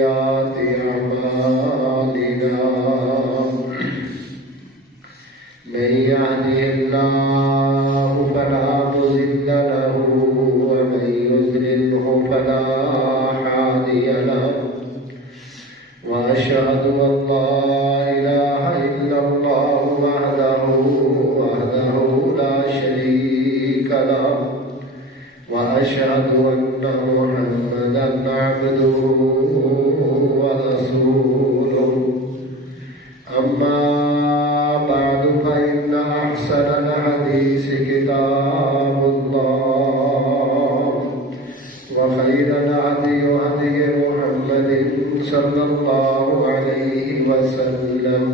سيئات أعمالنا من يهده الله فلا مضل له ومن يضلله فلا هادي له وأشهد أن لا إله إلا الله وحده لا شريك له وأشهد أن محمدا عبده ورسوله أما بعد فإن أحسن الحديث كتاب الله وخير الهدي هدي محمد صلى الله عليه وسلم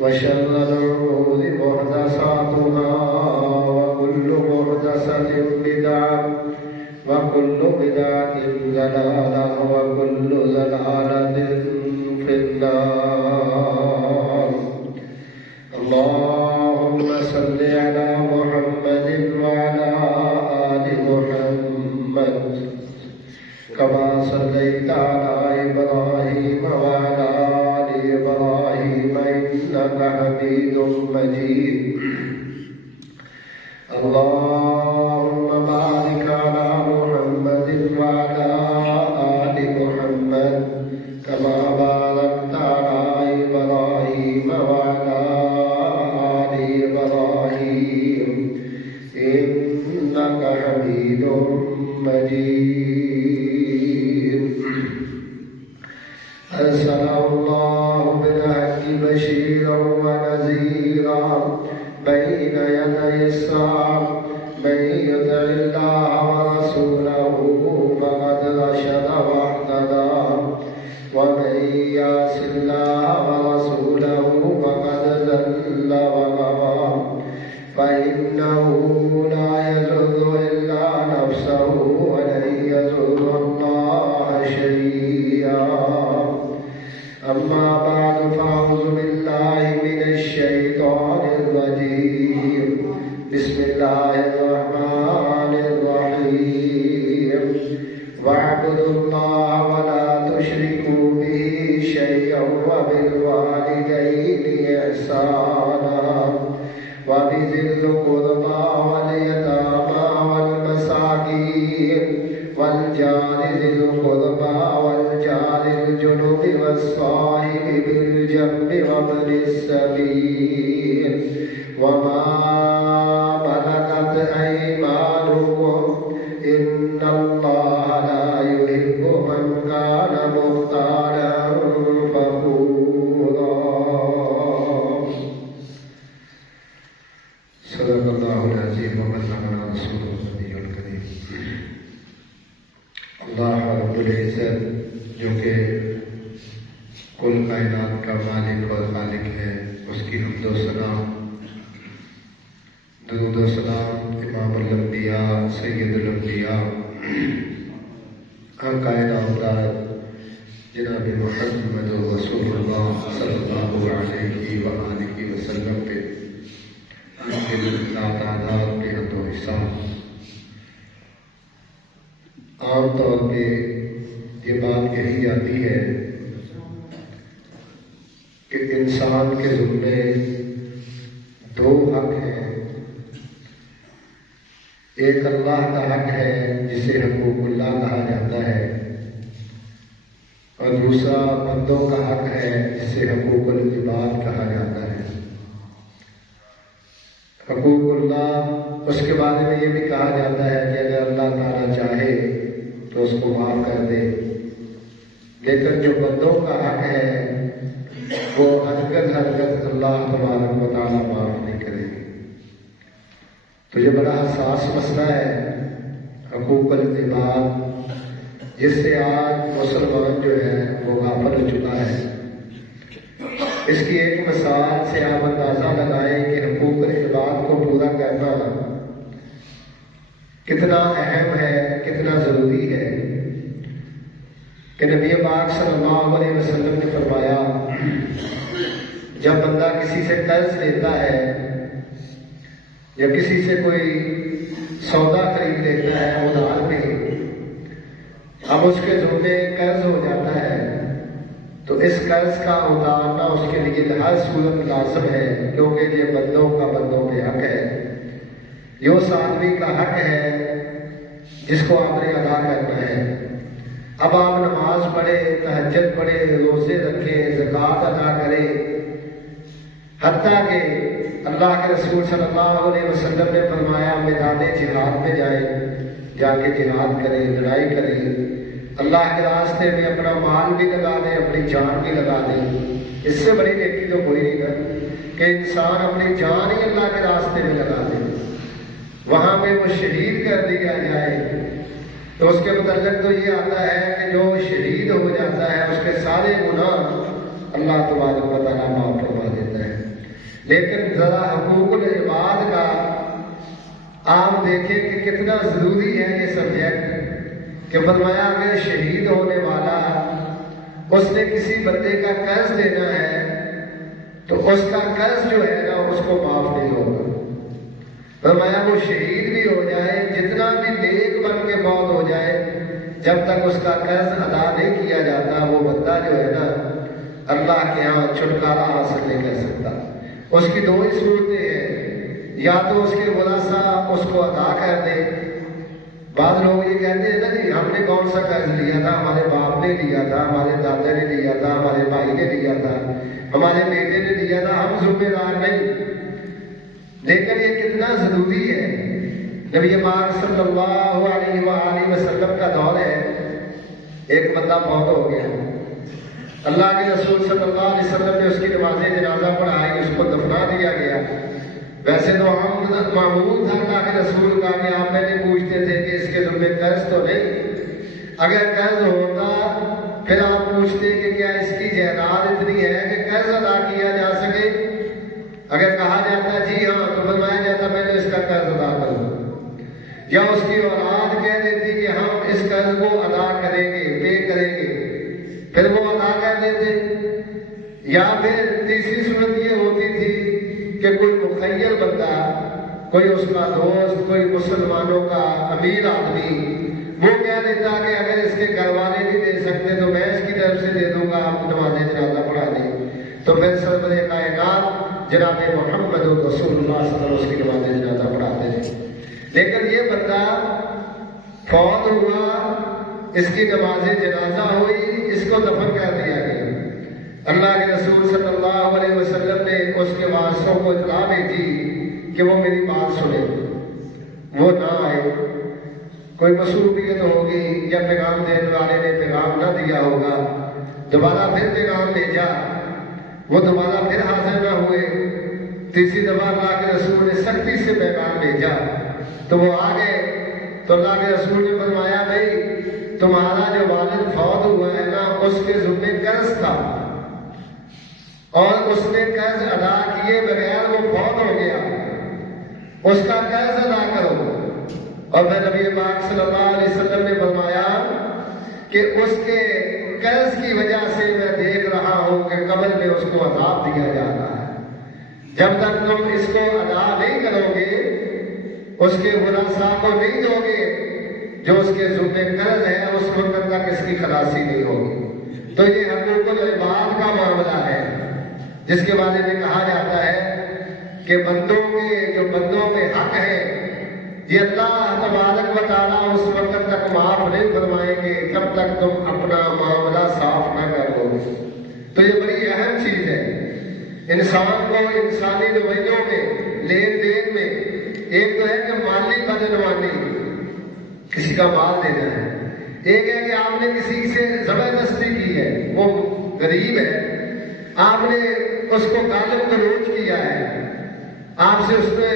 وشر الأمور محدثاتها وكل محدثة بدعة وكل بدعة ضلالة وكل ضلالة في النار. اللهم صل على محمد وعلى آل محمد كما صليت على إبراهيم وعلى آل إبراهيم إنك حميد مجيد. اللهم بارك على محمد وعلى آل محمد كما باركت على إبراهيم وعلى آل إبراهيم إنك حميد مجيد. أرسله الله بالحق بشيرا ونذيرا بين يدي الساعة من يطع الله ورسوله فقد رشد واهتدى ومن يعص الله ورسوله فقد ضل وغوى فإنه لا يضر إلا نفسه ولن يضر الله شيئا. أما بعد فأعوذ بالله من الشيطان الرجيم. بسم الله الرحمن الرحيم. واعبدوا الله ولا تشركوا به شيئا وبالوالدين إحسانا وبذي القربى واليتامى والمساكين والجار ذي القربى والجار الجنب والصاحب بالجنب وابن السبيل وما ملكت أيمانكم إن الله لا يحب من كان مختالا فخورا. صدق الله العظيم وبلغنا رسوله النبي الكريم. اللہ رب العزت جو کہ کل کائنات کا مالک اور خالق ہے، اس کی حمد و ثنا، درود و سلام امام الانبیاء سید الانبیاء آقائے نامدار جناب محمد رسول اللہ صلی اللہ علیہ وآلہ وسلم پہ آپ کے تعداد کے حد و حساب. عام طور پہ یہ بات کہی جاتی ہے کہ انسان کے ذمے دو حق ہیں. ایک اللہ کا حق ہے جسے حقوق اللہ کہا جاتا ہے، اور دوسرا بندوں کا حق ہے جسے حقوق العباد کہا جاتا ہے. حقوق اللہ اس کے بارے میں یہ بھی کہا جاتا ہے کہ اگر اللہ تعالیٰ چاہے تو اس کو معاف کر دے، لیکن جو بندوں کا حق ہے وہ ہرگز اللہ تبارک و تعالیٰ معاف نہیں کرے. تو یہ بڑا حساس مسئلہ ہے حقوق العباد، جس سے آج مسلمان جو ہے وہ غافل ہو چکا ہے. اس کی ایک مثال سے آپ اندازہ لگائیں کہ حقوق العباد کو پورا کرنا کتنا اہم ہے، کتنا ضروری ہے. کہ نبی پاک صلی اللہ علیہ وسلم نے فرمایا جب بندہ کسی سے قرض لیتا ہے یا کسی سے کوئی سودا خرید لیتا ہے ادھار پہ، اب اس کے ذمے قرض ہو جاتا ہے تو اس قرض کا اتارنا اس کے لیے ہر صورت لازم ہے، کیونکہ یہ بندوں کا بندوں کے حق ہے، یہ اس آدمی کا حق ہے جس کو آپ نے ادا کرنا ہے۔ اب آپ نماز پڑھے، تہجد پڑھے، روزے رکھے، زکوٰۃ ادا کرے، حتیٰ کہ اللہ کے رسول صلی اللہ علیہ وسلم نے فرمایا میدان جہاد میں جائے، جا کے جہاد کرے، لڑائی کرے، اللہ کے راستے میں اپنا مال بھی لگا دے، اپنی جان بھی لگا دے۔ اس سے بڑی نیکی تو کوئی نہیں نا کہ انسان اپنی جان ہی اللہ کے راستے میں لگا دے، وہاں پہ وہ شہید کر دیا جائے۔ تو اس کے متعلق تو یہ آتا ہے کہ جو شہید ہو جاتا ہے اس کے سارے گناہ اللہ تبارک و تعالیٰ معاف فرما دیتا ہے۔ لیکن ذرا حقوق العباد کا آپ دیکھیں کہ کتنا ضروری ہے یہ سبجیکٹ، کہ فرمایا اگر شہید ہونے والا اس نے کسی بندے کا قرض دینا ہے تو اس کا قرض جو ہے نا اس کو معاف نہیں ہوگا۔ فرمایا وہ شہید بھی ہو جائے، جتنا بھی نیک بن کے موت ہو جائے، جب تک اس کا قرض ادا نہیں کیا جاتا وہ بندہ جو ہے نا اللہ کے ہاں چھٹکارا حاصل نہیں کر سکتا۔ اس کی دو ہی صورتیں ہیں، یا تو اس کے ورثہ اس کو ادا کر دے۔ بعض لوگ یہ کہتے ہیں نا جی ہم نے کون سا قرض لیا تھا، ہمارے باپ نے لیا تھا، ہمارے دادا نے لیا تھا، ہمارے بھائی نے لیا تھا، ہمارے بیٹے نے لیا تھا، ہم ذمہ دار نہیں۔ لیکن یہ کتنا ضروری ہے۔ نبی پاک صلی اللہ علیہ وآلہ وسلم کا دور ہے، ایک بندہ فوت ہو گیا، اللہ کے رسول صلی اللہ علیہ وسلم نے اس کی نماز جنازہ پڑھائی، اس کو دفنا دیا گیا۔ ویسے تو عام معمول تھا اللہ کے رسول کا کہ آپ پہلے پوچھتے تھے کہ اس کے ذمہ قرض تو نہیں، اگر قرض ہوتا پھر آپ پوچھتے کہ کیا اس کی جائیداد اتنی ہے کہ قرض ادا کیا جا سکے۔ اگر کہا جاتا جی ہاں تو فرمایا جاتا پہلے اس کا قرض ادا کرو، یا اس کی اولاد کہہ دیتی کہ ہم اس قرض کو ادا کریں گے، پے کریں گے، پھر وہ ادا کر دیتے۔ یا پھر تیسری صورت یہ ہوتی تھی کہ کوئی مخیر بندہ، کوئی اس کا دوست، کوئی مسلمانوں کا امیر آدمی وہ کہہ دیتا کہ اگر اس کے گھر والے نہیں دے سکتے تو میں اس کی طرف سے دے دوں گا، آپ نماز جنازہ پڑھا دیں۔ تو پھر سرور کائنات جناب محمد رسول اللہ صلی اللہ علیہ وسلم اس کی نماز جنازہ پڑھاتے تھے۔ لیکن یہ بندہ فوت ہوا، اس کی نماز جنازہ ہوئی، اس کو دفن کر دیا گیا۔ اللہ کے رسول صلی اللہ علیہ وسلم نے اس کے وارثوں کو اطلاع بھیجی کہ وہ میری بات سنے، وہ نہ آئے، کوئی مصروفیت ہوگی یا پیغام دینے والے نے پیغام نہ دیا ہوگا، دوبارہ پھر پیغام بھیجا، وہ دوبارہ پھر حاضر نہ ہوئے۔ تیسری دفعہ اللہ کے رسول نے سختی سے پیغام بھیجا تو وہ آ گئے۔ تو اللہ کے رسول نے فرمایا بھائی تمہارا جو والد فوت ہوا ہے نا اس کے ذمہ قرض تھا اور اس نے قرض ادا کیے بغیر وہ فوت ہو گیا، اس کا قرض ادا کرو۔ اور پھر نبی پاک صلی اللہ علیہ وسلم نے فرمایا کہ اس کے قرض کی وجہ سے میں دیکھ رہا ہوں کہ قبر میں اس کو عذاب دیا جا رہا ہے۔ جب تک تم اس کو ادا نہیں کرو گے، اس کے ورثاء کو نہیں دو گے جو اس کے ذمہ قرض ہے، اس وقت تک اس کی خلاصی نہیں ہوگی۔ تو یہ حقوق العباد کا معاملہ ہے جس کے بارے میں کہا جاتا ہے کہ بندوں پہ حق ہے یہ اللہ تبارک و تعالیٰ اس وقت تک معاف نہیں فرمائیں گے جب تک تم اپنا معاملہ صاف نہ کرو۔ تو یہ بڑی اہم چیز ہے۔ انسان کو انسانی رویوں میں، لین دین میں، ایک تو ہے کہ مالی بدعنوانی، کسی کا مال دینا ہے، ایک ہے کہ آپ نے کسی سے زبردستی کی ہے، وہ غریب ہے، آپ نے اس کو غالب گلوچ کیا ہے، آپ سے اس نے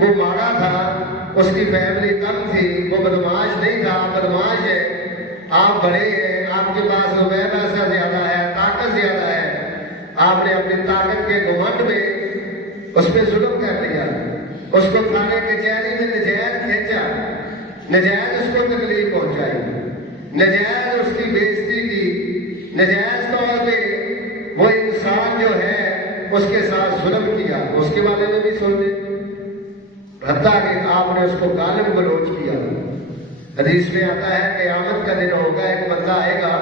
وہ مارا تھا، اس کی فیملی کم تھی، وہ بدماش نہیں تھا، بدماش ہے، آپ بڑے ہیں، آپ کے پاس روپے پیسہ زیادہ ہے، طاقت زیادہ ہے، آپ نے اپنی طاقت کے گھمنڈ میں اس پہ ظلم کر دیا، اس کو تھانے کچہری میں نجائز کھینچا، نجائز اس کو تکلیف پہنچائی، نجائز اس کی بےعزتی کی، نجائز طور پہ وہ انسان جو ہے اس کے ساتھ ظلم کیا، اس کے بارے میں بھی سن لیں، حتیٰ کہ آپ نے اس کو غالب گلوچ کیا، حدیث میں آتا ہے قیامت کا دن ہوگا، ایک بندہ آئے گا،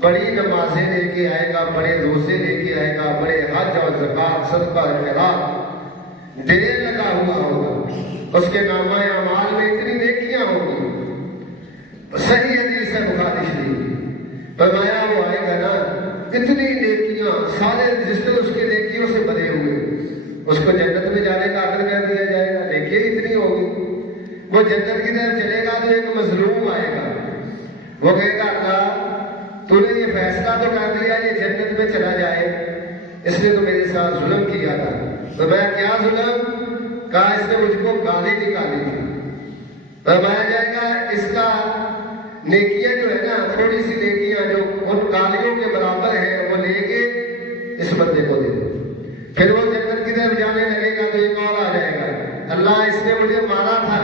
بڑی نمازیں لے کے آئے گا، بڑے روزے لے کے آئے گا، بڑے حج اور زکات صدقہ خیرات ڈھیر لگا ہوا ہوگا، اس کے نامہ اعمال میں اتنی نیکیاں ہوگی۔ صحیح حدیث ہے بخاری شریف، فرمایا وہ آئے گا نا، اتنی نیکیاں، سارے رجسٹر اس کے نیکیوں سے بھرے ہوئے، اس کو جنت میں جانے کا عقد کر دیا جائے گا، نیکیاں اتنی ہوگی۔ وہ جنت کی طرف چلے گا تو ایک مظلوم آئے گا، وہ کہے گا اللہ تو نے یہ فیصلہ تو کر دیا یہ جنت میں چلا جائے، اس نے تو میرے ساتھ ظلم کیا تھا۔ تو میں کیا ظلم؟ کہا اس نے مجھ کو گالی نکالی تھی۔ فرمایا جائے گا اس کا نیکیاں جو ہے نا، تھوڑی سی نیکیاں جو ان گالیوں کے برابر ہیں، وہ لے کے اس بندے کو دے دو۔ پھر وہ جنت کی طرف جانے لگے گا تو ایک اور آ جائے گا، اللہ اس نے مجھے مارا تھا،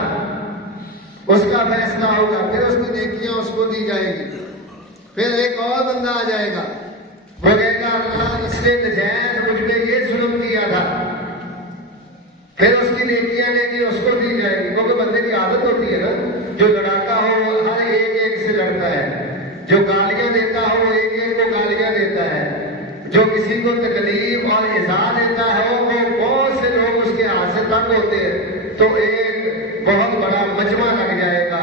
اس کا فیصلہ ہوگا، پھر اس کی نیکیاں اس کو دی جائے گی۔ پھر ایک اور بندہ آ جائے گا، وہ کہے گا اللہ اس نے نجائز مجھ پہ یہ ظلم کیا تھا، پھر اس کی نیکیاں لے کے اس کو دی جائے گی۔ کیونکہ بندے کی عادت ہوتی ہے نا، جو لڑاکا ہو وہ ہر ایک سے لڑتا ہے، جو گالیاں دیتا ہو وہ ایک کو گالیاں دیتا ہے، جو کسی کو تکلیف اور ایذا دیتا ہے وہ بہت سے لوگ اس کے ہاتھ سے تنگ ہوتے ہیں، تو ایک بہت بڑا مجمع لگ جائے گا،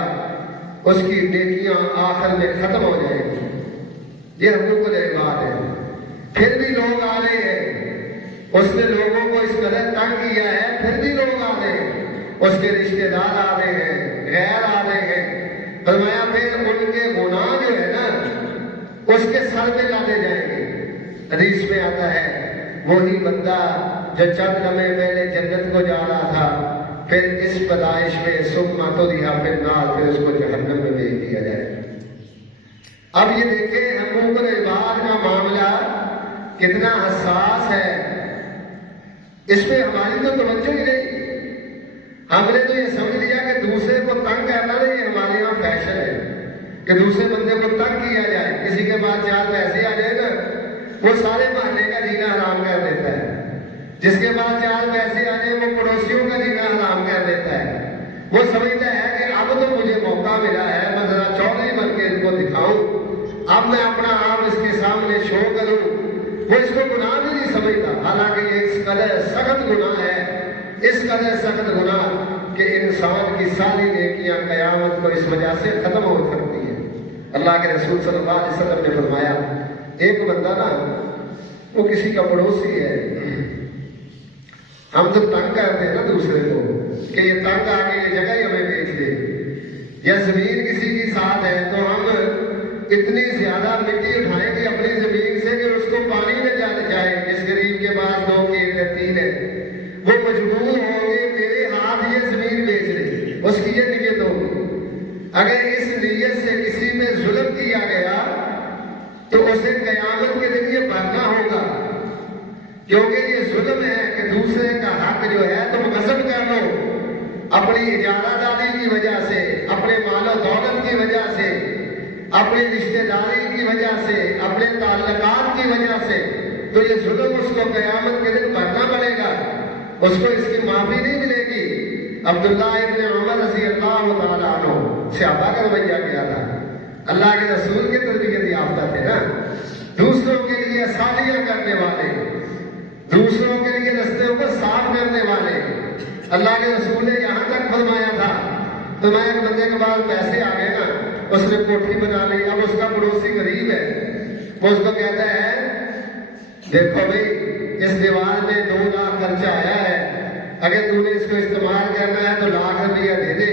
اس کی نیکیاں آخر میں ختم ہو جائیں گی۔ یہ حقوق العباد ہے۔ پھر بھی لوگ آ رہے ہیں، اس نے لوگوں کو اس قدر تنگ کیا ہے، پھر بھی لوگ آ رہے ہیں، اس کے رشتے دار آ رہے ہیں، غیر آ رہے ہیں۔ فرمایا پھر ان کے گناہ جو ہے نا اس کے سر پہ لانے جائیں گے۔ حدیث میں آتا ہے وہی بندہ جو چند لمحے پہلے جنت کو جا رہا تھا، پھر اس پیدائش میں سکما تو دیا پھر نال، پھر اس کو جہنم میں بھیج دیا جائے۔ اب یہ دیکھیں حقوق العباد کا معاملہ کتنا حساس ہے، اس پہ ہماری تو توجہ ہی نہیں۔ ہم نے تو یہ سمجھ لیا کہ دوسرے کو تنگ کرنا نہیں، یہ ہمارے یہاں فیشن ہے کہ دوسرے بندے کو تنگ کیا جائے، کسی کے پاس چار پیسے آ جائے نا وہ سارے محلے کا جینا حرام کر دیتا ہے، جس کے پاس چار پیسے آ جائے وہ پڑوسیوں کا جینا حرام کر دیتا ہے۔ وہ سمجھتا ہے کہ اب تو مجھے موقع ملا ہے، میں ذرا چودھری بن کے ان کو دکھاؤں، اب میں اپنا آپ اس کے سامنے شو کروں۔ وہ اس کو گناہ بھی نہیں سمجھتا، حالانکہ یہ اس قدر سخت گناہ ہے، اس قدر سخت گناہ کہ انسان کی ساری نیکیاں قیامت کو اس وجہ سے ختم ہو سکتی ہیں۔ اللہ کے رسول صلی اللہ علیہ وسلم نے فرمایا ایک بندہ نا وہ کسی کا پڑوسی ہے، ہم تو تنگ کرتے ہیں نا دوسرے کو کہ یہ تنگ آ کے یہ جگہ ہی ہمیں بیچ دے، یا زمین کسی کی ساتھ ہے تو ہم اتنی زیادہ مٹی اٹھائیں گے اپنی زمین سے کہ اس کو پانی نہ جانے جائے۔ جس غریب کے پاس 2 کھیت ہے 3 ہے، وہ مجبور ہوں گے میرے ہاتھ یہ زمین بیچ دے، اس کی یہ نیت ہوگی۔ اگر اس نیت سے کسی میں ظلم کیا گیا تو اسے قیامت کے دن یہ بھرنا ہوگا، کیونکہ یہ ظلم ہے کہ دوسرے کا حق جو ہے تم غصب کر لو، اپنی اجارہ داری کی وجہ سے، اپنے مال و دولت کی وجہ سے، اپنی رشتہ داری کی وجہ سے، اپنے تعلقات کی وجہ سے، تو یہ ظلم اس کو قیامت کے دن بھرنا پڑے گا، اس کو اس کی معافی نہیں ملے گی۔ عبداللہ ابن عمر رضی اللہ تعالیٰ عنہ صحابہ کا رویہ کیا تھا، اللہ کے رسول کے تربیت یافتہ تھے نا، دوسروں کے لیے آسانیاں کرنے والے، دوسروں کے لیے رستوں کو صاف کرنے والے۔ اللہ کے رسول نے یہاں تک فرمایا تھا، تو میں ایک بندے کے پاس پیسے آ گئے نا، اس نے کوٹھی بنا لی، اب اس کا پڑوسی غریب ہے، وہ اس کو کہتا ہے دیکھو بھائی اس دیوار میں 2 لاکھ خرچہ آیا ہے، اگر تو نے اس کو استعمال کرنا ہے تو 1 لاکھ روپیہ دے دے،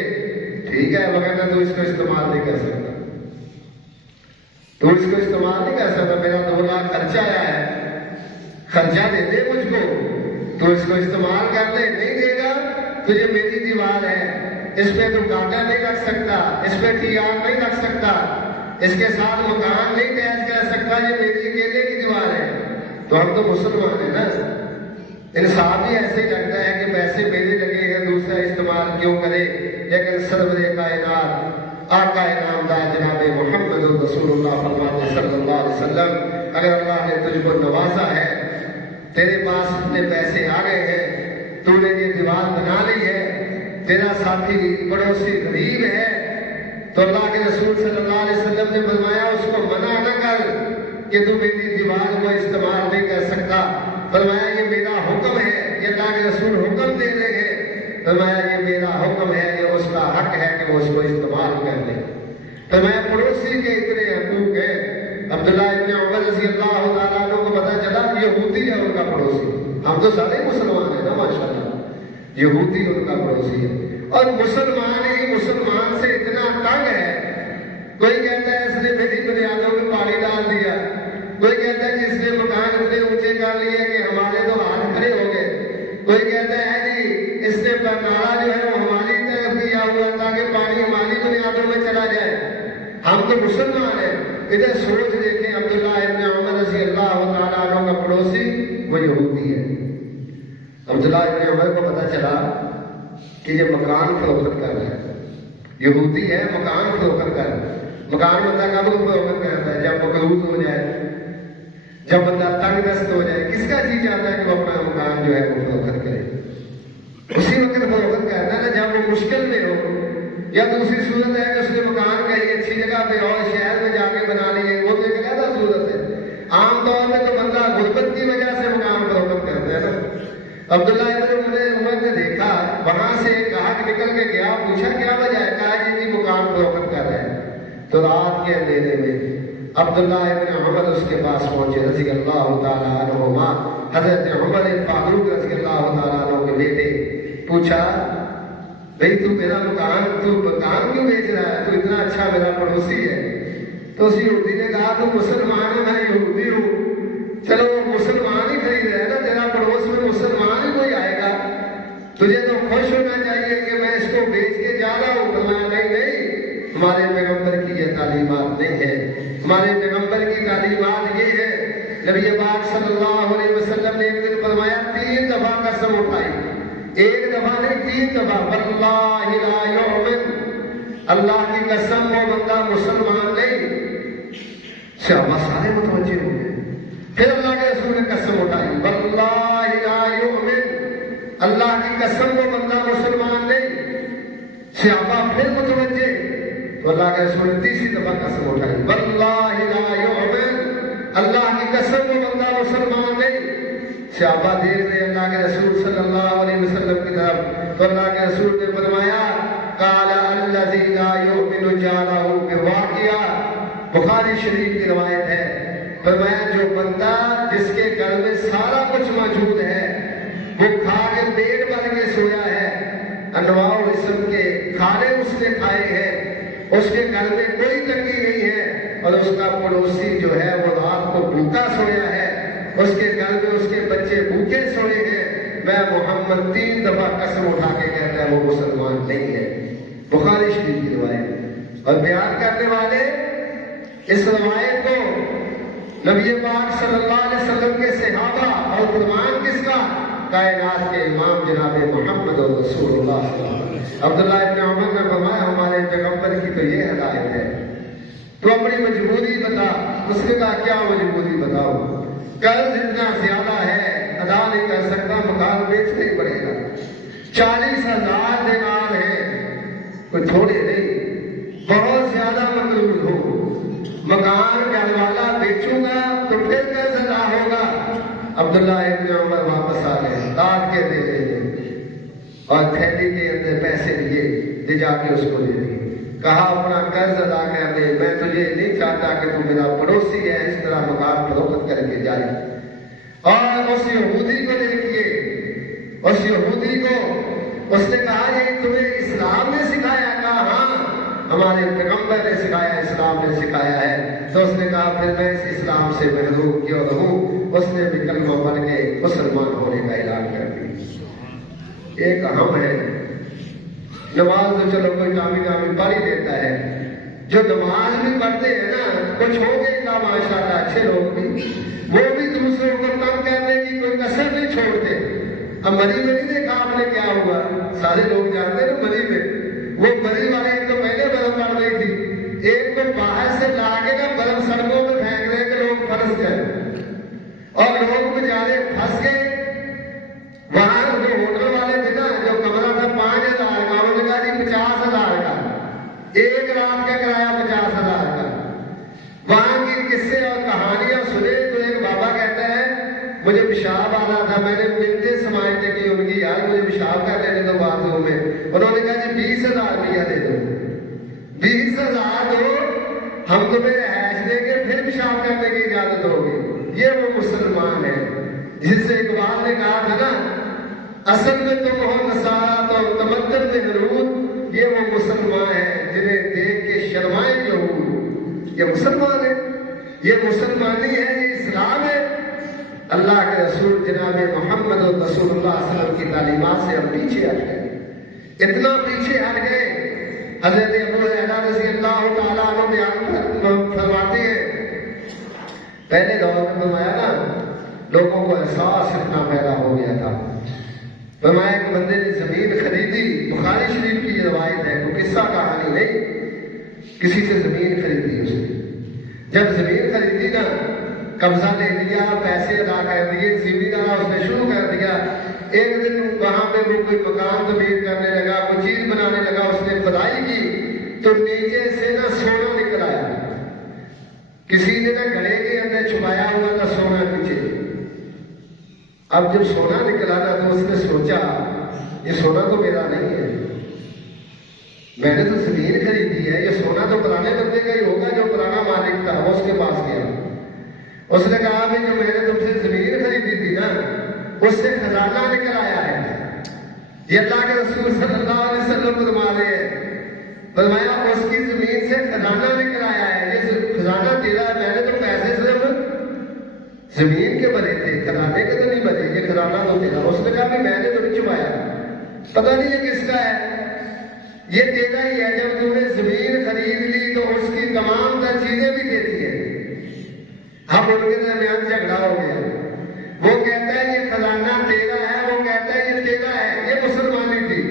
ٹھیک ہے، وغیرہ تو اس کو استعمال نہیں کر سکتا، تو اس کو استعمال نہیں کر سکتا، میرا 2 لاکھ خرچہ آیا ہے، خرچہ دے دے مجھ کو، تو اس کو استعمال کر لے، نہیں دے گا تو یہ میری دیوار ہے، اس پہ تو کاٹا نہیں رکھ سکتا، اس پہ ٹیار نہیں رکھ سکتا، اس کے ساتھ مکان نہیں اٹیچ کر سکتا، یہ میری اکیلے کی دیوار ہے۔ تو ہم تو مسلمان ہیں نا، انصاف ہی ایسے ہی لگتا ہے کہ پیسے میرے لگے ہیں دوسرا استعمال کیوں کرے، لیکن سرور کائنات آقا نامدار جناب محمد رسول اللہ فرماتے صلی اللہ علیہ وسلم اگر اللہ نے تجھ کو نوازا ہے، تیرے پاس اتنے پیسے آ گئے ہیں، تو نے یہ دیوار بنا لی ہے، تیرا ساتھی پڑوسی غریب ہے، تو اللہ کے رسول صلی اللہ علیہ وسلم نے فرمایا اس کو منع نہ کر کہ تو میری دیوار کو استعمال نہیں کر سکتا، فرمایا یہ میرا حکم ہے، یہ اللہ کے رسول حکم دے رہے ہیں، فرمایا یہ میرا حکم ہے، یہ اس کا حق ہے کہ وہ اس کو استعمال کر لے۔ فرمایا پڑوسی کے اتنے حقوق ہیں۔ عبداللہ ابن عمر رضی اللہ تعالیٰ عنہ کو پتا چلا یہودی ہے ان کا پڑوسی، ہم تو سارے مسلمان ہیں نا ماشاءاللہ، یہودی ان کا پڑوسی ہے، اور مسلمان ہی مسلمان سے اتنا تنگ ہے، کوئی کہتا ہے اس نے میری بنیادوں میں پانی ڈال دیا، کوئی کہتا ہے جس نے مکان اتنے اونچے کر لیے کہ ہمارے تو ہاتھ کھڑے ہو گئے، کوئی کہتا ہے جی اس نے نالا جو ہے وہ ہماری طرف کیا ہوا تاکہ پانی ہماری بنیادوں میں چلا جائے، ہم تو مسلمان ہیں۔ ادھر سوچ دیکھیں عبداللہ ابن عمر رضی اللہ تعالیٰ عنہ کا پڑوسی وہ یہودی ہے۔ عبداللہ ابن عمر کو پتا چلا کہ یہ مکان فروخت کر رہا ہے، یہودی ہے، مکان فروخت کر رہا ہے۔ مکان بندہ کب فروخت کرتا ہے؟ جب مقروض ہو جائے، جب بندہ تنگ دست ہو جائے۔ کس کا جی چاہتا ہے کہ وہ اپنا مکان جو ہے وہ فروخت کرے؟ اسی وقت فروخت کرتا ہے نا جب وہ مشکل میں ہو، یا دوسری صورت ہے کہ اس نے مکان کہیں اچھی جگہ پہ اور شہر میں جا کے بنا لیے، وہ تو ایک علیحدہ صورت ہے۔ عام طور پہ تو بندہ غربت کی وجہ سے مکان فروخت کرتا ہے نا۔ عبداللہ ابن عمر نے دیکھا وہاں سے ایک گاہک نکل کے گیا، پوچھا کیا وجہ ہے؟ کہا جی مکان فروخت کر رہے ہیں۔ تو رات کے اندھیرے میں عبداللہ ابن عمر اس کے پاس پہنچے رضی اللہ تعالیٰ عنہما، حضرت عمر فاروق رضی اللہ تعالیٰ عنہ کے بیٹے، پوچھا بھئی تو میرا مکان کیوں بیچ رہا ہے؟ تو اتنا اچھا میرا پڑوسی ہے۔ تو اس یہودی نے کہا تو مسلمان ہے، میں یہودی ہوں، چلو مسلمان ہی خرید رہے ہیں نا، تیرا پڑوس میں مسلمان ہی کوئی آئے گا، تجھے تو خوش ہونا چاہیے کہ میں اس کو بیچ کے جا رہا ہوں۔ فرمایا نہیں، ہمارے پیغمبر کی یہ تعلیمات نہیں ہے، ہمارے پیغمبر کی تعلیمات یہ ہے۔ نبی پاک صلی اللہ علیہ وسلم نے ایک دن فرمایا 3 دفعہ قسم اٹھائی، ایک دفعہ نہیں 3 دفعہ، واللہ لا یؤمن، اللہ کی قسم وہ بندہ مسلمان نہیں۔ صحابہ سارے متوجہ ہو گئے۔ پھر اللہ کے رسول نے قسم اٹھائی، واللہ لا یؤمن، اللہ کی قسم وہ بندہ مسلمان نہیں۔ صحابہ پھر متوجہ، تو اللہ کے رسول نے تیسری دفعہ قسم اٹھائی، واللہ لا یؤمن، اللہ کی قسم وہ بندہ مسلمان نہیں۔ صحابہ دیکھ رہے اللہ کے رسول صلی اللہ علیہ وسلم کی طرف، تو اللہ کے رسول نے فرمایا قال الذی لا یؤمن جارہ بواقعہ، بخاری شریف کی روایت ہے، فرمایا جو بندہ جس کے گھر میں سارا کچھ موجود ہے، وہ کھا کے پیٹ بھر کے سویا ہے، انواع و قسم کے کھانے اس نے کھائے ہیں، اس کے گھر میں کوئی تنگی نہیں ہے، اور اس کا پڑوسی جو ہے وہ رات کو بھوکا سویا ہے، اس کے گھر میں اس کے بچے بھوکے سوئے ہیں، میں محمد 3 دفعہ قسم اٹھا کے کہتا ہے وہ مسلمان نہیں ہے۔ بخاری شریف کی روایت، اور بیان کرنے والے اس روایت کو نبی پاک صلی اللہ علیہ وسلم کے صحابہ، اور قربان کس کا؟ کائنات کے امام جناب محمد رسول اللہ صلی اللہ علیہ وسلم۔ عبداللہ ابن عمر نے فرمایا ہمارے پیغمبر کی تو یہ ہدایت ہے، تو اپنی مجبوری بتا۔ اس نے کہا کیا مجبوری بتاؤ؟ قرض اتنا زیادہ ہے ادا نہیں کر سکتا، مکان بیچنا ہی پڑے گا، 40,000 دینار ہے، کوئی تھوڑے نہیں، بہت زیادہ مقروض ہو، مکان گھر والا بیچوں گا تو پھر قرض ادا ہوگا۔ عبداللہ ابن عمر واپس آ گئے، رات کے دے دے اور تھیلی کے اندر پیسے لیے، دے جا کے اس کو دے دیے، کہا اپنا قرض ادا کر دے، میں تجھے نہیں چاہتا کہ تو میرا پڑوسی ہے اس طرح مکان فروخت کر کے جائے۔ اور اس یہودی کو دیکھیے، اس یہودی کو اس نے کہا یہ تمہیں اسلام نے سکھایا؟ کہا ہاں ہمارے پیغمبر نے سکھایا، اسلام نے سکھایا ہے۔ تو اس نے کہا پھر میں اس اسلام سے محروم کیوں رہوں؟ اس نے بھی کلمہ پڑھ کے مسلمان ہونے کا اعلان کر دیا۔ ایک اہم ہے، نماز تو چلو کوئی کامی پڑھ ہی دیتا ہے، جو نماز بھی پڑھتے ہیں نا، کچھ ہو گئے نا ماشاءاللہ اچھے لوگ بھی، وہ بھی دوسروں کو تنگ کرنے کی کوئی کسر نہیں چھوڑتے۔ اب مری میں نہیں دیکھا آپ نے کیا ہوا؟ سارے لوگ جانتے ہیں نا مری میں، وہ مری والے ایک تو پہلے برف پڑ رہی تھی، ایک کو باہر سے لا کے نا برف سڑکوں میں پھینک رہے کہ لوگ پھنس گئے، اور لوگ بیچارے پھنس گئے۔ وہاں جو ہوٹل والے تھے نا، جو کمرہ تھا 5,000 کا، انہوں نے کہا جی 50,000 کا، ایک رات تھا، میں نے منتیں سماجنے کی ان کی، یار مجھے پیشاب کر لینے دو باتھ روم میں. انہوں نے کہا جی 20,000 روپیہ دے دو. 20,000 دو، ہم تمہیں رہائش دیں گے، پھر پیشاب کرنے کی اجازت ہوگی. یہ وہ مسلمان ہے جس سے اقبال نے کہا تھا نا، اصل میں تم ہو نصارہ تو تمدن میں حرود. یہ وہ مسلمان ہے جنہیں دیکھ کے شرمائے یہود. یہ مسلمان ہے، یہ مسلمانی ہے، یہ اسلام ہے. اللہ کے رسول جناب محمد رسول اللہ صلی اللہ علیہ وسلم کی تعلیمات سے ہم پیچھے ہٹ گئے، اتنا پیچھے ہٹ گئے. حضرت ابو ہریرہ رضی اللہ تعالیٰ عنہ بیان فرماتے ہیں، پہلے دور میں فرمایا نا لوگوں کو احساس اتنا پیدا ہو گیا تھا. فرمایا ایک بندے نے زمین خریدی، بخاری شریف کی یہ روایت ہے، وہ قصہ کہانی نہیں، کسی سے زمین خریدی اس نے. جب زمین خریدی نا، قبضہ لے لیا، پیسے ادا کر دیے، زمیندار اس نے شروع کر دیا. ایک دن وہاں پہ وہ کوئی مکان تعمیر کرنے لگا، کوئی چیز بنانے لگا، اس نے کھدائی کی تو نیچے سے نا سونا نکل آیا. کسی نے نا گھڑے کے اندر چھپایا ہوا تھا سونا نیچے. اب جب سونا نکلا نا تو اس نے سوچا یہ سونا تو میرا نہیں ہے، میں نے تو زمین خریدی ہے، یہ سونا تو پرانے بندے کا ہی ہوگا جو پرانا مالک تھا. وہ اس کے پاس گیا، اس نے کہا بھی جو میں نے تم سے زمین خریدی تھی نا اس سے خزانہ نکل آیا ہے. یہ اللہ کے رسول صلی اللہ علیہ وسلم فرما رہے ہیں، فرمایا اس کی زمین سے خزانہ نکل آیا ہے. یہ خزانہ تیرا ہے، میں نے تو پیسے صرف زمین کے بنے تھے، خزانے کے تو نہیں بنے، یہ خزانہ تو تیرا. اس نے کہا بھی میں نے تو نہیں چھپایا، پتہ نہیں یہ کس کا ہے، یہ تیرا ہی ہے. جب تم نے زمین خرید لی تو اس کی تمام تر چیزیں بھی تیری ہیں. اب ان کے درمیان جھگڑا ہو گیا. وہ کہتا ہے یہ خزانہ تیرا ہے، وہ کہتا ہے یہ تیرا ہے. یہ مسلمانی تھی.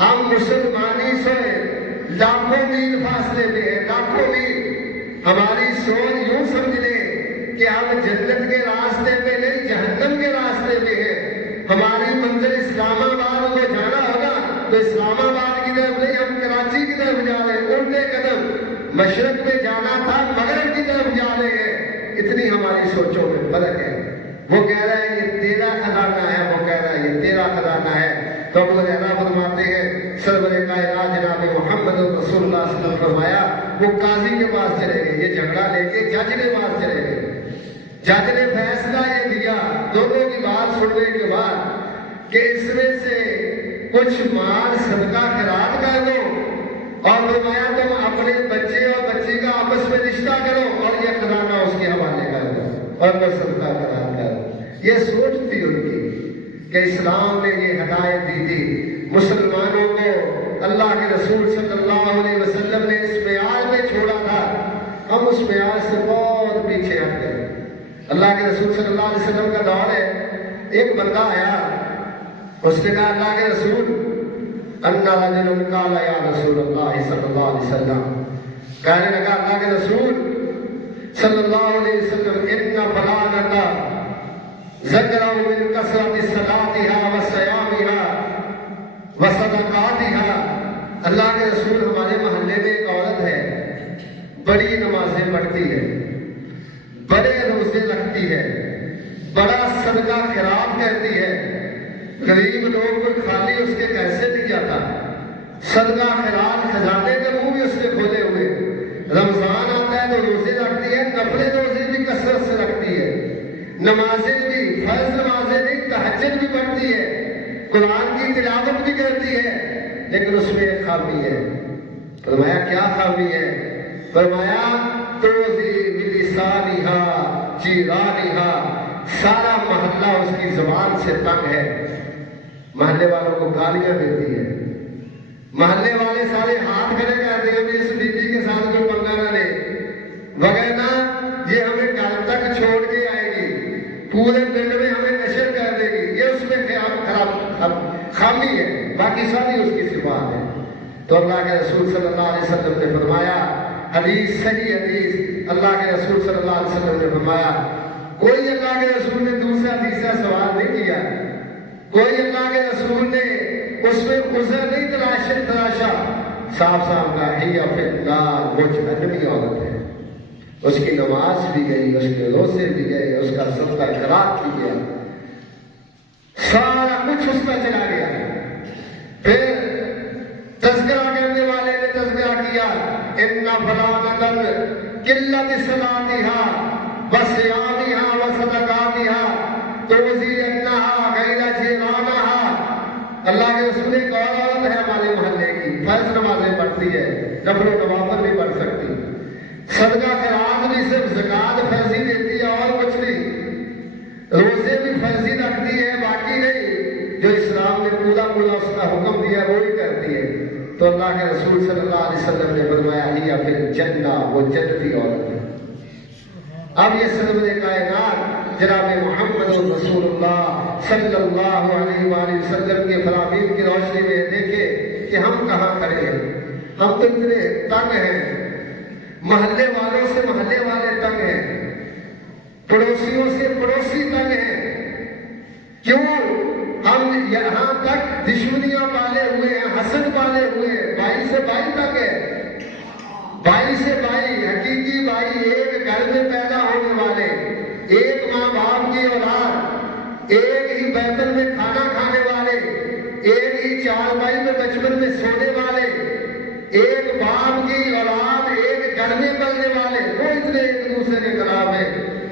ہم مسلمانی سے لاکھوں میل فاصلے پہ ہیں، لاکھوں میل. ہماری سوچ یوں سمجھ لے کہ ہم جنت کے راستے پہ نہیں، جہنم کے راستے پہ ہیں. ہماری منزل اسلام آباد کو جانا ہوگا تو اسلام آباد کی طرف نہیں، ہم کراچی کی طرف جا رہے ہیں. الٹے قدم مشرق میں جانا تھا، مغرب کی طرف جا رہے ہیں. اتنی ہماری سوچوں میں فرق ہے. وہ کہہ رہا ہے یہ تیرا خزانہ ہے، وہ کہہ رہا ہے یہ تیرا خزانہ ہے. تو ابو ہریرہ فرماتے ہیں سرور کائنات جناب محمد رسول اللہ صلی اللہ علیہ وسلم فرمایا وہ قاضی کے پاس چلے گئے، یہ جھگڑا لے کے جج کے پاس چلے گئے. جج نے فیصلہ یہ دیا دونوں کی بات سننے کے بعد کہ اس میں سے کچھ مال صدقہ خیرات کر دو، اور فرمایا تم اپنے بچے اور بچی کا آپس میں رشتہ کرو اور یہ خزانہ اس کے حوالے کر دو اور وہ صدقہ خیرات کرو. یہ سوچ تھی ان کی کہ اسلام نے یہ ہدایت دی تھی مسلمانوں کو. اللہ کے رسول صلی اللہ علیہ وسلم نے اس معیار پہ چھوڑا تھا، ہم اس معیار سے بہت پیچھے ہٹ گئے. اللہ کے رسول صلی اللہ علیہ وسلم کا دور ہے. ایک بندہ آیا، اس نے کہا اللہ کے رسول انا رجل قال یا رسول اللہ صلی اللہ علیہ وسلم، کہنے لگا اللہ کے رسول صلی اللہ علیہ وسلم ان فلانتا ذکروا من کثرت صلاتها وصيامها وصدقاتها. اللہ کے رسول ہمارے محلے میں ایک عورت ہے، بڑی نمازیں پڑھتی ہے، بڑے روزے رکھتی ہے، بڑا صدقہ خیرات کرتی ہے. غریب لوگ کو خالی اس کے گھر سے نہیں جاتا، صدقہ خیرات خزانے کے منہ بھی اس نے کھولے ہوئے. رمضان آتا ہے تو روزے رکھتی ہے، نفل روزے بھی کثرت سے رکھتی ہے، نمازیں بھی، فرض نمازیں بھی، تہجد بھی پڑھتی ہے، قرآن کی تلاوت بھی کرتی ہے. لیکن اس میں ایک خامی ہے. فرمایا کیا خامی ہے؟ فرمایا توزی بلسانہا جیرانہا، سارا محلہ اس کی زبان سے تنگ ہے، محلے والوں کو گالیاں دیتی ہے، محلے والے سارے ہاتھ کھڑے کرتے ہیں اس بیوی کے ساتھ کوئی پنگا نہ لے، وغیرہ یہ ہمیں گھر تک چھوڑ کے آئے گی، پورے پنڈ میں ہمیں نشر کر دے گی. یہ اس میں خراب خامی ہے، باقی ساری اس کی صفات ہے. تو اللہ کے رسول صلی اللہ علیہ وسلم نے فرمایا، حدیث صحیح حدیث، اللہ کے رسول صلی اللہ علیہ وسلم نے فرمایا کوئی اللہ کے رسول نے دوسرا تیسرا سوال نہیں کیا، کوئی اللہ کے رسول نے اس میں عذر نہیں تراشا، صاف صاف کہا ہی فی النار، وہ جہنمی عورت ہے. اس کی نماز بھی گئی، اس کے روزے بھی گئے، اس کا صدقہ خیرات بھی گیا. سارا کچھ اس کا چلا گیا. پھر تذکرہ کرنے والے نے تذکرہ کیا ان فلانۃ قلت صلاتھا وصیامھا وصدقاتھا توزینھا غیر جیرانھا. اللہ کے رسول ایک اور عورت ہے ہمارے محلے کی، فرض نمازیں پڑھتی ہے، نفل و نوافل نہیں پڑھ سکتی، صدقہ خیرات بھی صرف زکات فرضی دیتی ہے اور کچھ نہیں، روزے بھی فرضی رکھتی ہے باقی نہیں، جو اسلام نے پورا اس کا حکم دیا وہی کرتی ہے. تو اللہ کے رسول صلی اللہ علیہ وسلم نے فرمایا ہی پھر جنہ، وہ جنتی عورت ہے. اب یہ سرور کائنات جناب محمد رسول اللہ صلی اللہ علیہ وآلہ وسلم کے فرامین کی روشنی میں دیکھے کہ ہم کہاں کھڑے ہیں. ہم تو اتنے تنگ ہیں، محلے والوں سے محلے والے تنگ ہیں، پڑوسیوں سے پڑوسی تنگ ہیں. کیوں؟ ہم یہاں تک دشمنیاں پالے ہوئے ہیں، حسد پالے ہوئے ہیں، بھائی سے بھائی تک ہے، بھائی سے بھائی، حقیقی بھائی، ایک گھر میں پیدا ہونے والے، ایک ماں باپ کی اولاد، ایک ہی برتن میں کھانا کھانے والے، ایک ہی چارپائی میں بچپن میں سونے والے، ایک باپ کی اولاد ایک گھر میں پلنے والے، وہ اتنے ایک دوسرے کے خلاف ہیں.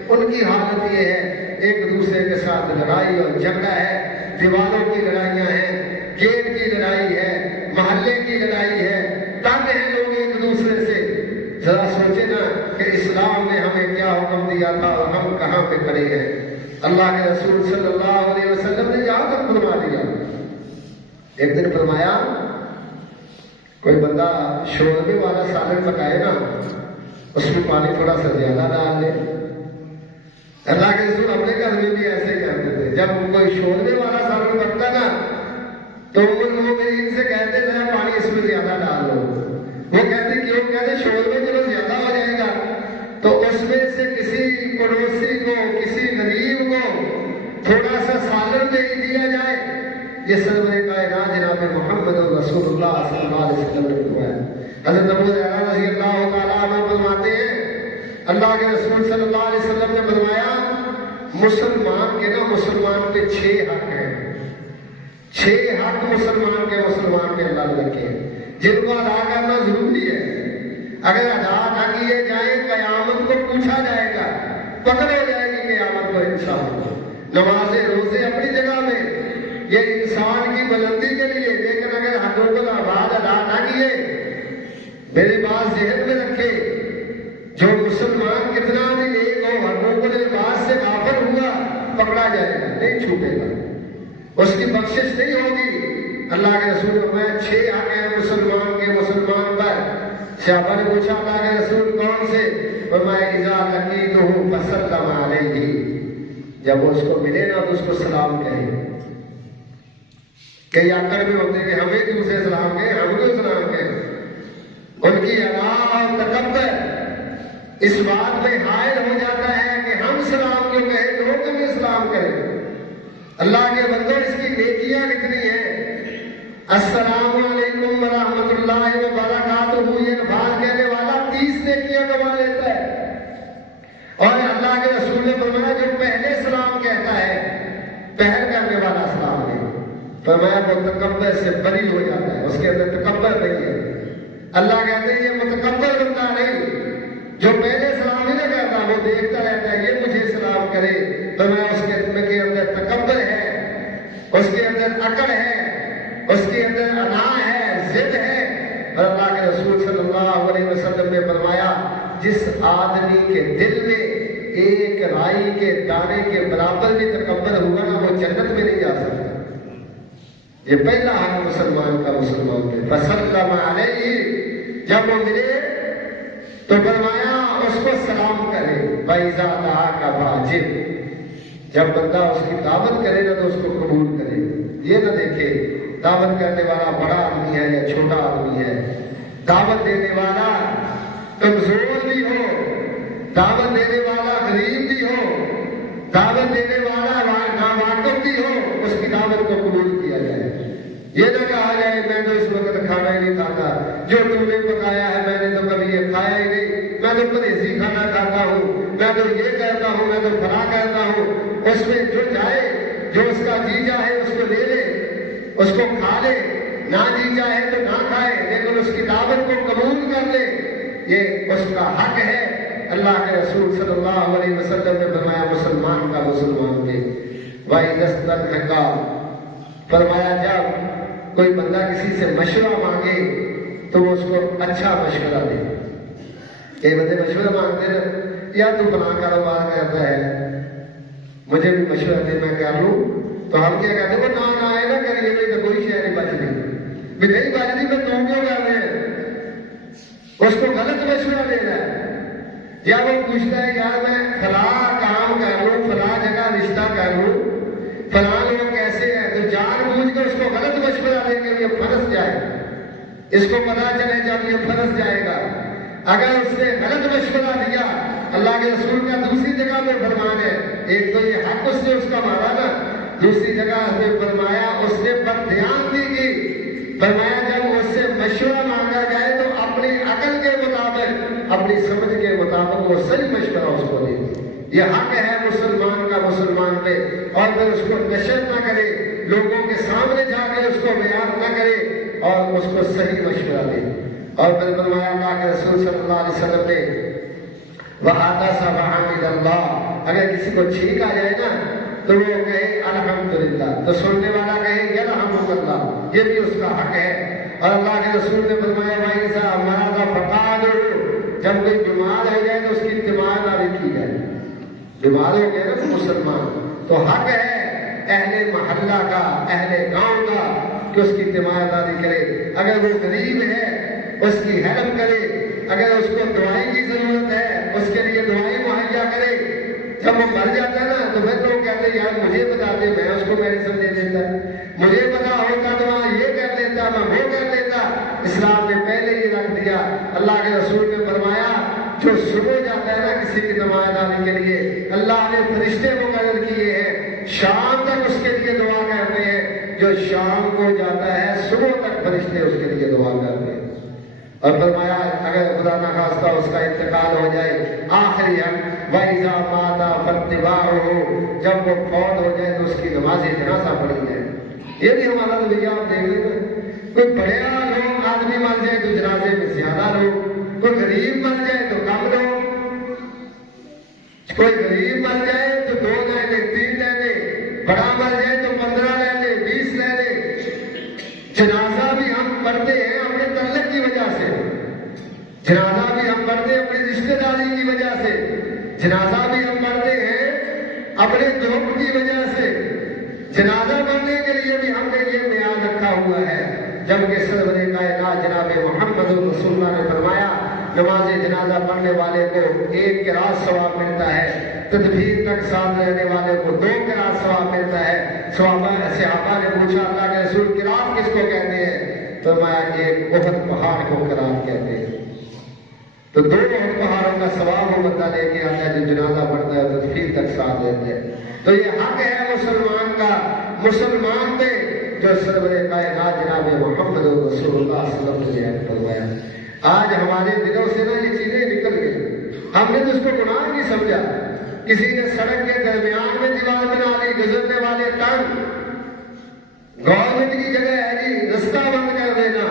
ان کی حالت یہ ہے ایک دوسرے کے ساتھ لڑائی اور جھگڑا ہے، دیواروں کی لڑائیاں ہیں، گیٹ کی لڑائی ہے، محلے کی لڑائی ہے، تنگ ہیں لوگ ایک دوسرے سے. ذرا سوچے نا کہ اسلام نے ہمیں کیا حکم دیا تھا اور ہم کہاں پہ کھڑے ہیں. اللہ کے رسول صلی اللہ علیہ وسلم نے یہاں تک فرما دیا. ایک دن فرمایا کوئی بندہ شوربے والا سالن پکائے نا، اس میں پانی تھوڑا سا زیادہ ڈال دے. اللہ کے رسول اپنے گھر میں بھی ایسے ہی کرتے تھے. جب کوئی شوربے والا سالن بنتا نا تو وہ میری ان سے کہتے تھے پانی اس میں زیادہ ڈال دو. وہ کہتے کیوں؟ کہتے شوربے جب زیادہ ہو جائے گا تو اس میں سے کسی پڑوسی کو، کسی غریب کو تھوڑا سا سالن دے دیا جائے. یہ سرور کائنات جناب محمد رسول اللہ صلی اللہ علیہ وسلم نے فرمایا. حضرت ابو ہریرہ رضی اللہ تعالیٰ عنہ فرماتے ہیں اللہ کے رسول صلی اللہ علیہ وسلم نے فرمایا مسلمان کے نا مسلمان پہ 6 حق ہیں. 6 حق مسلمان کے اللہ نے رکھے ہیں جن کو ادا کرنا ضروری ہے. اگر ادا نہ کیے جائیں قیامت کو پوچھا جائے گا، پکڑ ہو جائے گی قیامت کو انسان. نمازیں روزے اپنی جگہ میں یہ انسان کی بلندی کے لیے، لیکن اگر حقوق العباد ادا نہ کیے، میری بات ذہن میں رکھے، جو مسلمان کتنا بھی نیک ہو حقوق العباد سے غافل ہوا پکڑا جائے گا، نہیں چھوٹے گا، اس کی بخشش نہیں ہوگی. اللہ کے رسول میں 6 حق ہیں مسلمان پر. صحابہ نے پوچھا اللہ کے رسول کون سے؟ فرمایا اذا لقیتہ فسلم علیہ، جب وہ اس کو ملے نا تو اس کو سلام کہے. کئی آکر میں ہوتے کہ ہمیں دوسرے سلام کہیں، ہم کو سلام کہیں. ان کی ادا اور تکبر اس بات میں حائل ہو جاتا ہے کہ ہم سلام کیوں کہیں، لوگ ہمیں سلام کریں. اللہ کے بندوں اس کی نیکیاں کتنی ہیں. السلام علیکم ورحمۃ اللہ وبرکاتہ یہ الفاظ کہنے والا 30 نیکیاں کما لیتا ہے. اور اللہ کے رسول نے فرمایا جو پہلے سلام کہتا ہے، پہل کرنے والا سلام نہیں، فرمایا وہ تکبر سے بری ہو جاتا ہے، اس کے اندر تکبر نہیں ہے. اللہ کہتے ہیں یہ متکبر بندہ نہیں جو پہلے سلام ہی نہ کرتا، وہ دیکھتا رہتا ہے یہ مجھے سلام کرے. فرمایا اس کے اندر تکبر ہے، اس کے اندر اکڑ ہے، اس کے اندر انا ہے، ضد ہے. اور اللہ کے رسول صلی اللہ علیہ وسلم نے فرمایا جس آدمی کے دل میں ایک رائی کے دانے کے برابر بھی تکبر ہوگا نا وہ جنت میں نہیں جا سکتا. یہ پہلا حق مسلمان کا مسلمان پہ. فسلم علیہ، جب وہ ملے تو فرمایا اس کو سلام کرے. فَإِذَا دَعَاكَ فَأَجِبْ، جب بندہ اس کی دعوت کرے نا تو اس کو قبول کرے. یہ نہ دیکھے دعوت کرنے والا بڑا آدمی ہے یا چھوٹا آدمی ہے، دعوت دینے والا کمزور بھی ہو، دعوت دینے والا غریب بھی ہو، دعوت دینے والا ناواقف بھی ہو، اس کی دعوت کو قبول کیا جائے. یہ نہ کہا جائے میں تو اس وقت کھانا ہی نہیں کھاتا، جو تم نے پکایا ہے میں نے تو کبھی یہ کھایا ہی نہیں، میں تو پرہیزی کھانا کھاتا ہوں، میں تو یہ کرتا ہوں، میں تو فلاں کرتا ہوں. اس میں جو جائے جو اس کا جی چاہے اس کو لے لے، اس کو کھا لے، نہ جی چاہے تو نہ کھائے، لیکن اس کی دعوت کو قبول کر لے، یہ اس کا حق ہے۔ اللہ کے رسول صلی اللہ علیہ وسلم نے فرمایا مسلمان کا مسلمان کے کا فرمایا جب کوئی بندہ کسی سے مشورہ مانگے تو وہ اس کو اچھا مشورہ دے۔ کئی بندے مشورہ مانگتے ہیں یا تو فلاں کاروبار کرتا ہے مجھے بھی مشورہ دے میں کر لوں، تو ہم کیا کہتے ہیں وہ نہ آئے نہ کریے بھائی تو کوئی شے نہیں بچنی بھی نہیں بچنی تو تم کیوں کر رہے ہیں؟ اس کو غلط مشورہ دینا ہے۔ یا وہ پوچھتا ہے یار میں فلاں کام کر لوں، فلاں جگہ رشتہ کر لوں، فلاں لوگ کیسے ہیں، تو جان بوجھ کے اس کو غلط مشورہ دے کے یہ پھنس جائے، اس کو پتا چلے جب یہ پھنس جائے گا۔ اگر اس نے غلط مشورہ دیا، اللہ کے رسول کا دوسری جگہ پہ فرمان ہے، ایک تو یہ حق اس نے اس کا مارا نا، دوسری جگہ نے فرمایا اس نے بد دیانتی کی، فرمایا جب اس سے مشورہ مانگا جائے تو اپنی عقل کے مطابق، اپنی سمجھ کے مطابق وہ صحیح مشورہ اس کو دے۔ یہ حق ہے مسلمان کا مسلمان پہ، اور پھر اس کو نشر نہ کرے، لوگوں کے سامنے جا کے اس کو بیان نہ کرے اور اس کو صحیح مشورہ دے۔ اور پھر فرمایا اللہ کے رسول صلی اللہ علیہ وسلم نے وَعَطَسَ فَحَمِدَ اللَّهُ، اگر کسی کو چھینک آ جائے نا تو وہ کہے الحمدللہ، تو سننے والا کہے یرحمک، یہ بھی اس کا حق ہے۔ اور اللہ کے رسول نے فرمایا وَإِذَا مَرِضَ فَقَالُوا، جب کوئی بیمار ہو جائے تو اس کی تیمارداری کی جائے۔ بیمار ہو گئے نا مسلمان تو حق ہے اہل محلہ کا، اہل گاؤں کا کہ اس کی تیمارداری کرے۔ اگر وہ غریب ہے اس کی ہیلپ کرے، اگر اس کو دوائی کی ضرورت ہے اس کے لیے دوائی مہیا کرے۔ جب وہ مر جاتا ہے نا تو پھر لوگ کہتے ہیں یار مجھے بتا دے، میں اس کو میڈیسن دے دیتا، مجھے پتا ہوتا تو وہاں یہ کر لیتا، میں وہ کر لیتا۔ اسلام نے پہلے یہ رکھ دیا۔ اللہ کے رسول نے فرمایا جو صبح جاتا ہے نا کسی کی نمائندگی کے لیے، اللہ نے فرشتے مقرر کیے ہیں شام تک اس کے لیے دعا کرتے ہیں، جو شام کو جاتا ہے صبح تک فرشتے اس کے لیے دعا کرتے ہیں۔ اور فرمایا اگر خدا نخواستہ اس کا انتقال ہو جائے، آخری حق وَإِذَا مَاتَ فَاتِّبَاعُهُ، جب وہ فوت ہو جائے تو اس کی نماز جنازہ پڑھی جائے۔ یہ بھی ہمارا رویہ آپ دیکھ لیں نا، کوئی بڑیا لوگ آدمی مر جائے تو جنازے میں زیادہ لوگ، کوئی غریب مر جائے تو کم لوگ، کوئی غریب مر جائے تو 2 لے لے 3 لے لے، بڑا مر جائے تو 15 لے لے 20 لے لے۔ جنازہ بھی ہم پڑھتے ہیں اپنے تعلق کی وجہ سے، جنازہ بھی ہم پڑھتے ہیں اپنی رشتہ داری کی وجہ سے، جنازہ بھی ہم پڑھتے ہیں اپنے دکھ کی وجہ سے۔ جنازہ پڑھنے کے لیے بھی ہم نے یہ میعاد رکھا ہوا ہے، جبکہ سرور کائنات جناب محمد رسول اللہ نے فرمایا نماز جنازہ پڑھنے والے کو 1 قرات ثواب ملتا ہے، تدبیر تک ساتھ رہنے والے کو 2 قرات ثواب ملتا ہے۔ صحابہ نے پوچھا اللہ کے رسول قرات کس کو کہتے ہیں؟ فرمایا ایک احد پہاڑ کو قرات کہتے ہیں۔ تو 2 احد پہاڑوں کا ثواب وہ بندہ لے کے آتا ہے جو جنازہ پڑھتا ہے، تدبیر تک ساتھ دیتے ہیں۔ تو یہ حق ہے مسلمان کا، مسلمان پہ جو سرور کائنات جناب محمد رسول اللہ صلی اللہ علیہ وسلم نے فرمایا۔ آج ہمارے دلوں سے نا یہ چیزیں نکل گئی، ہم نے تو اس کو گناہ نہیں سمجھا۔ کسی نے سڑک کے درمیان میں دیوار بنا لی، گزرنے والے تنگ، گورنمنٹ کی جگہ ہے جی رستہ بند کر دینا،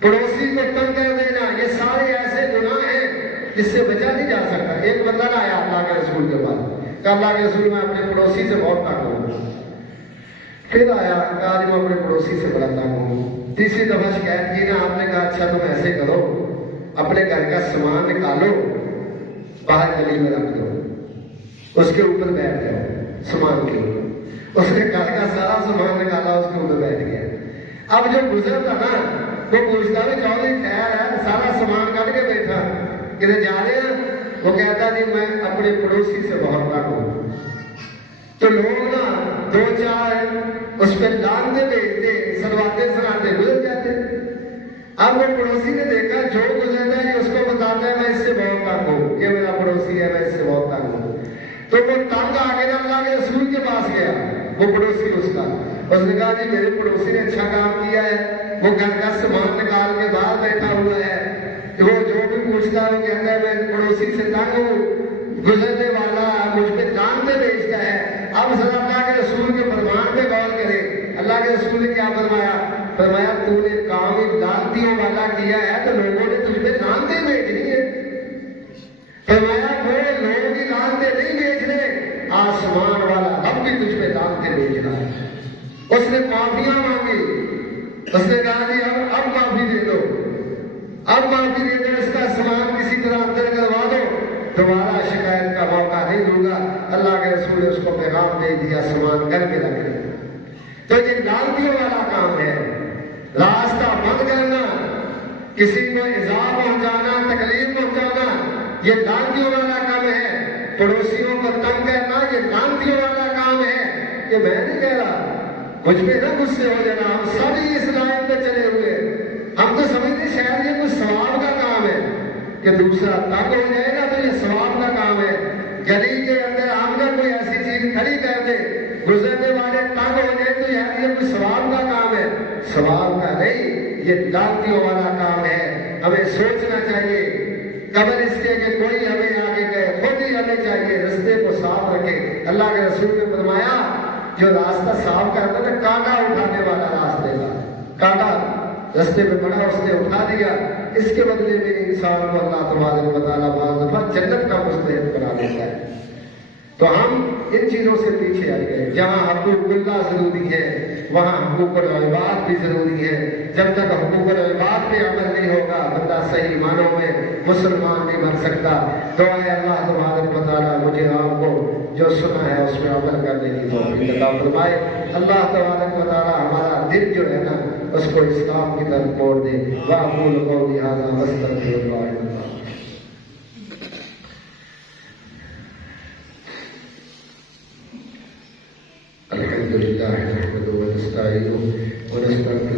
پڑوسی کو تنگ کر دینا، یہ سارے ایسے گناہ ہیں جس سے بچا نہیں جا سکتا۔ ایک بندہ نہ آیا اللہ کے رسول کے پاس، کہ اللہ کے رسول میں اپنے پڑوسی سے بہت تنگ ہوں۔ پھر آیا کہا میں اپنے پڑوسی سے بڑا تنگ ہوں۔ تیسری دفعہ شکایت کی نا، آپ نے کہا اچھا تم ایسے کرو، اپنے گھر کا سامان نکالو باہر گلی میں رکھ دو، اس کے اوپر بیٹھ جاؤ سامان کے اوپر۔ اس نے گھر کا سارا سامان نکالا، اس کے اوپر بیٹھ گیا۔ اب جو گزرتا نا وہ پوچھتا ہے چودھری خیر ہے، سارا سامان کر کے بیٹھا، کدھر جا رہے ہیں؟ وہ کہتا نہیں میں اپنے پڑوسی سے بہت تنگ ہوں۔ تو لوگ نا 2-4 اس پہ لانتے بھیجتے، سنواتے سناتے گزر جاتے۔ اب وہ پڑوسی نے دیکھا جو گزرتا ہے اس کو بتاتا ہے میں اس سے بہت تنگ ہوں، یہ میرا پڑوسی ہے میں اس سے بہت تنگ ہوں۔ تو وہ تنگ آگے نا اللہ کے رسول کے پاس گیا، وہ پڑوسی اس کا، اس نے کہا جی میرے پڑوسی نے اچھا کام کیا ہے، وہ گھر کا سامان نکال کے باہر بیٹھا ہوا ہے، وہ جو بھی پوچھتا ہے وہ کہتا ہے میں پڑوسی سے تنگ ہوں، گزرنے والا مجھ پہ لانتے بھیجتا ہے۔ اب صلی اللہ کے رسول کے رسول نے کیا فرمایا؟ فرمایا تو نے کام لانتیوں والا کیا ہے تو لوگوں نے تجھ پہ لانتیں بھیجنی ہے۔ فرمایا وہ لوگ بھی لانتیں نہیں بھیج رہے، آسمان والا رب بھی تجھ پہ لانتیں بھیج رہا ہے۔ اس نے معافیاں مانگی، اس نے کہا جی اب معافی دے دو، اب معافی دے دو، اس کا سامان کسی طرح اندر کروا دو، دوبارہ شکایت کا موقع نہیں دوں گا۔ اللہ کے رسول نے اس کو پیغام دے دیا، سامان کر کے رکھ دیا۔ تو یہ لانتیوں والا کام ہے، راستہ بند کرنا، کسی کو ایذا پہنچانا، تکلیف پہنچانا، یہ لانتیوں والا کام ہے۔ پڑوسیوں کو تنگ کرنا یہ لانتیوں والا کام ہے۔ یہ میں نہیں کہہ رہا، مجھ پہ نہ غصے ہو جانا، ہم سبھی اس لائن پہ چلے ہوئے، ہم تو سمجھتے شاید یہ کچھ ثواب کا کام ہے کہ دوسرا تنگ ہو جائے گا تو یہ ثواب کا کام ہے۔ گلی کے اندر آم کر کوئی ایسی چیز کھڑی کر دے، گزرنے والے تنگ ہو جائے تو یار یہ کوئی ثواب کا کام ہے، ثواب کا نہیں، یہ لانتیوں والا کام ہے۔ ہمیں سوچنا چاہیے قبل اس کے کہ کوئی ہمیں آگے گئے، خود ہی ہمیں چاہیے رستے کو صاف رکھے۔ اللہ کے رسول نے فرمایا جو راستہ صاف کرتا ہے نا، کانٹا اٹھانے والا راستے کا کانٹا رستے پہ پڑا، اس نے اٹھا دیا، اس کے بدلے میں انسان کو اللہ تبارک و تعالیٰ بعض دفعہ جنت کا مستحق بنا دیتا ہے۔ تو ہم ان چیزوں سے پیچھے آ گئے۔ جہاں حقوق اللہ ضروری ہے وہاں حقوق العباد بھی ضروری ہے۔ جب تک حقوق العباد پہ عمل نہیں ہوگا بندہ صحیح معنوں میں مسلمان نہیں بن سکتا۔ دعا ہے اللہ تبارک و تعالیٰ مجھے آپ کو جو سنا ہے اس میں عمل کرنے کی توفیق عطا فرمائے۔ اللہ تبارک و تعالیٰ ہمارا دل جو ہے نا اس کو اسلام کی طرف موڑ دے۔ وأقول قولي هذا واستغفر الله لي ولكم۔ الحمد لله نحمده ونستعينه ونستغفره